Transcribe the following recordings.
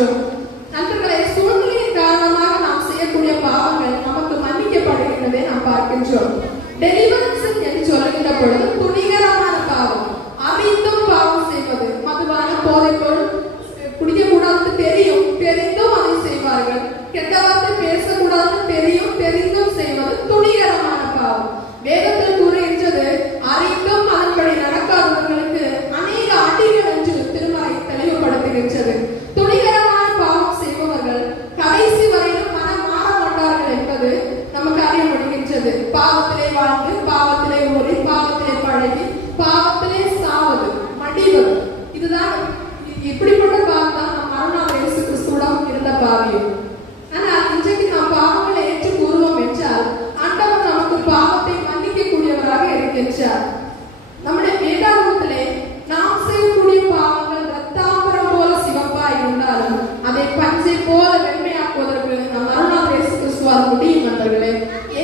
பார்க்கின்றோம். நண்பர்களே, சூழ்நிலையின் காரணமாக நாம் செய்யக்கூடிய பாவங்கள் நமக்கு மன்னிக்கப்படுகிறதை நாம் பார்க்கின்றோம். டெலிவரன்ஸ் என்று சொல்லுகின்ற பொழுது துணிகரமான பாவம், அறிந்தும் பாவம் செய்வது, மதுவான போதைப்பொருள் குடிக்கக்கூடாது தெரியும், தெரிந்தும் அதை செய்வார்கள். கெட்ட வார்த்தை பேசக்கூடாது தெரியும், தெரிந்தும் செய்வது துணிகரமான பாவம். வேதத்தில் கூறுகின்றது, அறிந்தும் அதன்படி நடக்காதவர்களுக்கு அநேக அடிகள் என்று திருமறை தெளிவுபடுத்துகின்றது. துணிகரமான பாவம் செய்பவர்கள் கடைசி வரையிலும் மனம் மாற மாட்டார்கள் என்பது நமக்கு அறிய முடிகின்றது. பாவத்திலே வாழ்ந்து, பாவத்திலே ஊறி, பாவத்திலே பழகி, பாவத்திலே சாவது, மடிவது, இதுதான் இப்படிப்பட்ட பாவம் தான் நம் மரணால் இயேசு கிறிஸ்துவிடம் இருந்த பாவியம். ஆனால் இன்றைக்கு நாம் பாவங்களை ஏற்று கூறுவோம் என்றால் ஆண்டவர் நமக்கு பாவத்தை மன்னிக்கக்கூடியவராக இருக்கின்றார். நம்முடைய வேதாகமத்திலே நாம் செய்யக்கூடிய பாவங்கள் ரத்தாம்பரம் போல சிவப்பா இருந்தாலும் அதை பஞ்சை போல வெண்மையாக்குவதற்கு நம் மரணால் இயேசு கிறிஸ்துவால் முடியும். நண்பர்களே,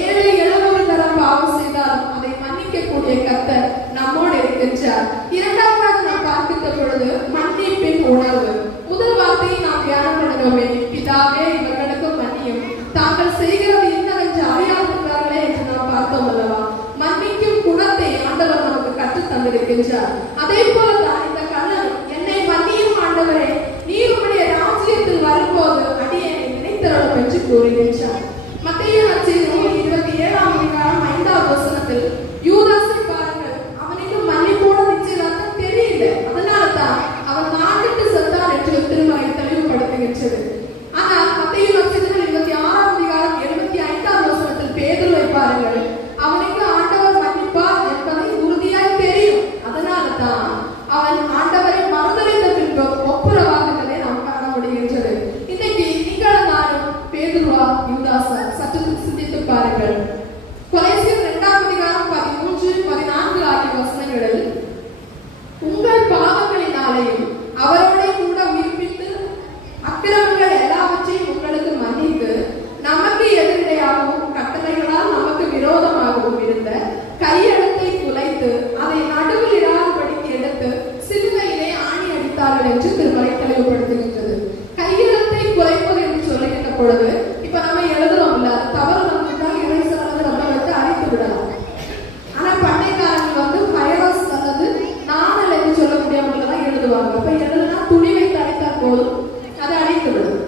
7 தரம் பாவம் செய்தாலும் அதை மன்னிக்கக்கூடிய கர்த்தர் நம்மோடு இருக்கின்றார். இரண்டாவதாக நாம் பார்க்கின்ற பொழுது மன்னிப்பின் உணர்வு. முதல் வார்த்தையை நாம் தியானம் பண்ணுகிறோமே, பிதாவே இவர்களுக்கு மன்னியும், தாங்கள் செய்கிறது இன்னதென்று அறியாதிருக்கிறார்களே என்று நாம் பார்த்தோம் அல்லவா? மன்னிக்கும் குணத்தை ஆண்டவர் நமக்கு கற்றுத் தந்திருக்கின்றார். அதே போலதான் இந்த கண்ணன், என்னை மன்னியும் ஆண்டவரே, நீர் உம்முடைய ராஜ்யத்தில் வரும்போது அடியேனை நினைத்தருளும் என்று கூறுகின்றார். மத்தேயு நற்செய்தி 27:5 யூதாசை பாருங்கள், அவனுக்கு மன்னிப்போட நிச்சயதார்த்தம் தெரியல, அதனால்தான் அவன் நாட்டிட்டு செத்தான் என்று திருமறை தெளிவுபடுத்துகின்றது. ஆனால் மத்தேயு நற்செய்தி 26:75 பேதுருவை பாருங்கள், அவனுக்கு ஆண்டவர் மன்னிப்பார் என்பதை உறுதியாய் தெரியும், அதனால்தான் அவன் ஆண்டவரை மறுதலித்த பின்பு ஒப்புரவாகுவதை நாம் காண முடிகின்றது. இன்னைக்கு நீங்கள் நானும் பேதுருவா யூதாசா? சற்று சிந்தித்து பாருங்கள். கொலைசியர் 2:13-14 ஆகிய வசனங்களில், உங்கள் பாவங்களினாலேயும் அவரோட கூட உயிர்ப்பித்து அக்கிரமங்கள் எல்லாவற்றையும் உங்களுக்கு மன்னித்து நமக்கு எதிரிடையாகவும் கட்டளைகளால் நமக்கு விரோதமாகவும் இருந்த கையெழுத்தை குலைத்து அதை நடுவில் இராதபடிக்கு எடுத்து சிலுவையிலே ஆணி அடித்தார்கள் என்று திருமறை தெளிவுபடுத்துகின்றது. கையெழுத்தை குலைப்பது என்று சொல்லுகின்ற பொழுது இப்ப நம்ம எழுதுறோம் இல்ல, அது தவறு நம்மளுக்காக இறைசல் அல்லது நம்ம வந்து அழித்து விடலாம். ஆனா பண்டை காலங்கள் பைரஸ் அல்லது நாணல் என்று சொல்லக்கூடியவர்கள் தான் எழுதுவாங்க. அப்ப எழுதுனா துணி வைத்து அழைத்தால் போதும், அதை அழித்து விடும்.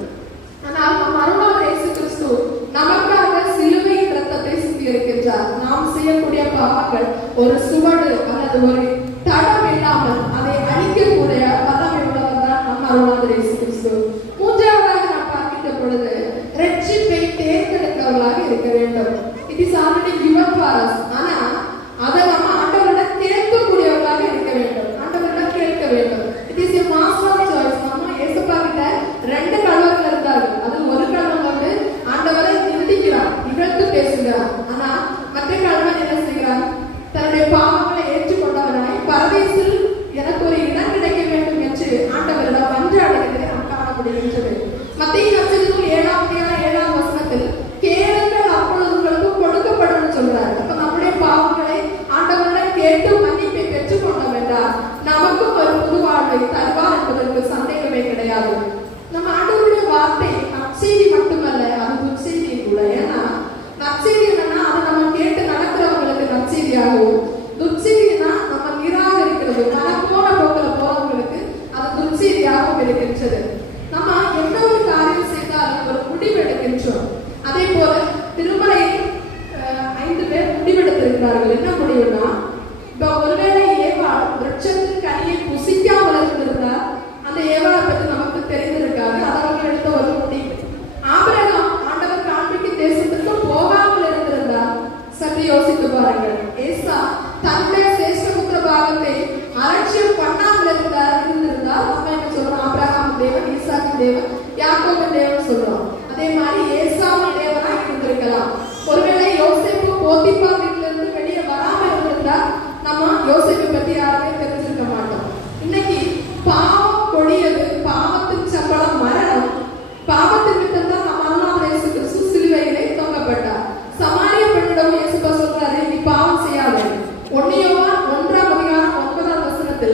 ஆனால் நம் அருளாளர் இயேசு கிறிஸ்து நமக்காக சிலுவையின் இரத்தத்தை சிந்தி இருக்கின்றார். நாம் செய்யக்கூடிய பாவங்கள் ஒரு சுவடு அல்லது ஒரு தடம் இல்லாமல் அதை அழிக்கக்கூடிய வல்லமை உள்ளவர் தான் நம் அருளாளர் இயேசு கிறிஸ்து. மூன்றாவதாக நாம் பார்க்கின்ற பொழுது ரட்சிப்பை தேர்ந்தெடுத்தவர்களாக இருக்க வேண்டும். It is already given for us. ஆனா அதை நம்ம ஆண்டவரிடம் கேட்கக்கூடியவர்களாக இருக்க வேண்டும், ஆண்டவரிடம் கேட்க வேண்டும். It is a master of choice. நம்ம இயேசுப்பா கிட்ட 2 கணவர்கள் இருந்தார்கள். அதில் ஒரு கணவன் வந்து ஆண்டவரை நிந்திக்கிறான், இகழ்த்து பேசுகிறான். ஆனா மற்ற கணவன் என்ன செய்கிறான்? தன்னுடைய பாவங்களை ஏற்றுக்கொண்டவனாய் பரதேசில் எனக்கு ஒரு இடம் கிடைக்க வேண்டும் என்று ஆண்டவரிடம் மன்றாடுகிறதை நாம் காண முடிகின்றது. மத்தேயு நற்செய்தி 7:7 கேளுங்கள் அப்பொழுது உங்களுக்கு கொடுக்கப்படும் சொல்றாரு. அப்ப நம்முடைய பாவங்களை ஆண்டவரிடம் கேட்டு மன்னிப்பை பெற்றுக் கொண்டோம் என்றால் நமக்கும் ஒரு புது வாழ்வை தருவார் என்பதற்கு சந்தேகமே கிடையாது. நம்ம ஆண்டவருடைய வார்த்தை நற்செய்தி மட்டுமல்ல, அது துர்ச்செய்தி கூட. ஏன்னா நற்செய்தி என்னன்னா அது நம்ம கேட்டு நடக்கிறவங்களுக்கு நற்செய்தியாகவும், துர்ச்செய்தினா நம்ம நிராகரிக்கிறது மனப்போன போக்கில் போறவங்களுக்கு அது துர்ச்செய்தியாகவும் இருக்கின்றது. நம்ம எந்த ஒரு காரியம் செய்தாலும் ஒரு முடிவு எடுக்கின்றோம். அதே போல திருமலையில் 5 பேர் முடிவெடுத்திருக்கிறார்கள். என்ன முடிவுனா, இப்ப ஒருவேளை ஏவாள் விருட்சத்தின் கனியை புசிக்காமல் இருந்திருந்தால் அந்த ஏவாளை பற்றி நமக்கு தெரிந்திருக்காது. அவர்கள் எடுத்த ஒரு முடிவு. ஆபிரகாம் ஆண்டவர் காண்பிக்கும் தேசத்திற்கு போகாமல் இருந்திருந்தால் சற்று யோசித்து பாருங்கள். ஏசா தன்னுடைய சேஷ்டபுத்திர பாகத்தை அலட்சியம் பண்ணாமல் இருந்திருந்தால் நம்ம என்ன சொல்றோம்? ஆபிரகாம் தேவன், ஈசாக்கு தேவன், யாக்கோபின் தேவன் சொல்றோம். அதே மாதிரி ஏசாவின் தேவனா இருந்திருக்கலாம். ஒருவேளை யோசேப்பு போத்திபார் வீட்டிலிருந்து வெளியே வராம இருந்திருந்தா நம்ம யோசேப்பை பத்தி யாருமே தெரிஞ்சிருக்க மாட்டோம். இன்னைக்கு பாவம் கொடியது, பாவத்தின் சம்பளம் மரணம். பாவத்தின் நிமித்தம் தான் நம்ம அருளாளர் இயேசு கிறிஸ்து சிலுவையிலே தொங்கப்பட்டார். சமாரிய பெண்ணிடம் இயேசுப்பா சொல்றாரு, நீ பாவம் செய்யாத. 1 யோவான் 1:9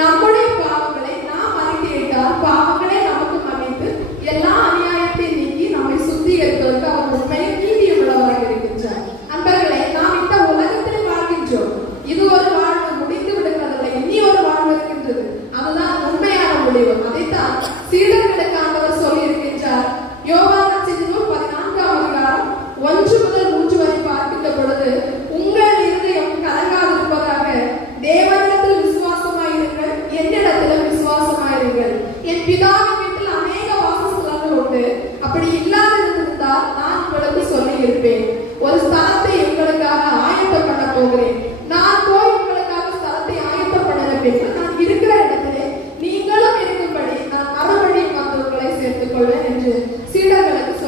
நம்முடைய பாவங்களை நாம் அறிக்கையிட்டால் பாவங்களே நமக்கு மன்னித்து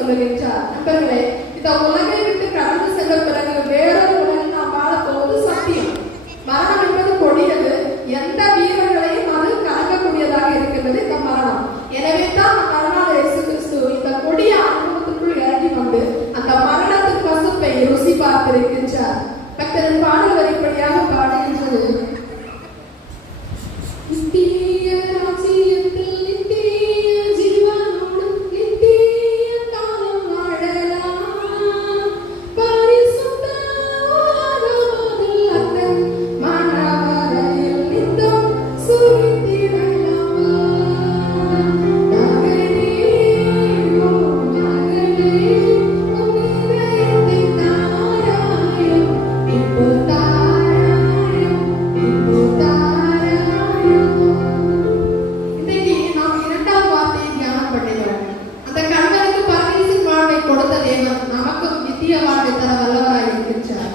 சொல்லுகின்றார். நண்பர்களே, இந்த உலகை விட்டு கடந்து சென்ற பிறகு வேறொரு உலகில் நாம் வாழ போவது சத்தியம். மரணம் என்பது கொடியது. எந்த வீரர்களையும் அது கலக்கக்கூடியதாக இருக்கின்றது இந்த மரணம். எனவே தான் மரணால் இயேசு கிறிஸ்து இந்த கொடிய அனுபவத்திற்குள் இறங்கி வந்து அந்த மரணத்தின் பசுப்பை ருசி பார்த்திருக்கின்றார். பக்தரின் பாடல் வரிப்படியாக பாடுகின்றது. கொடுத்த தேவன் நமக்கும் நித்திய வாழ்வை தர வல்லவராய் இருக்கின்றார்.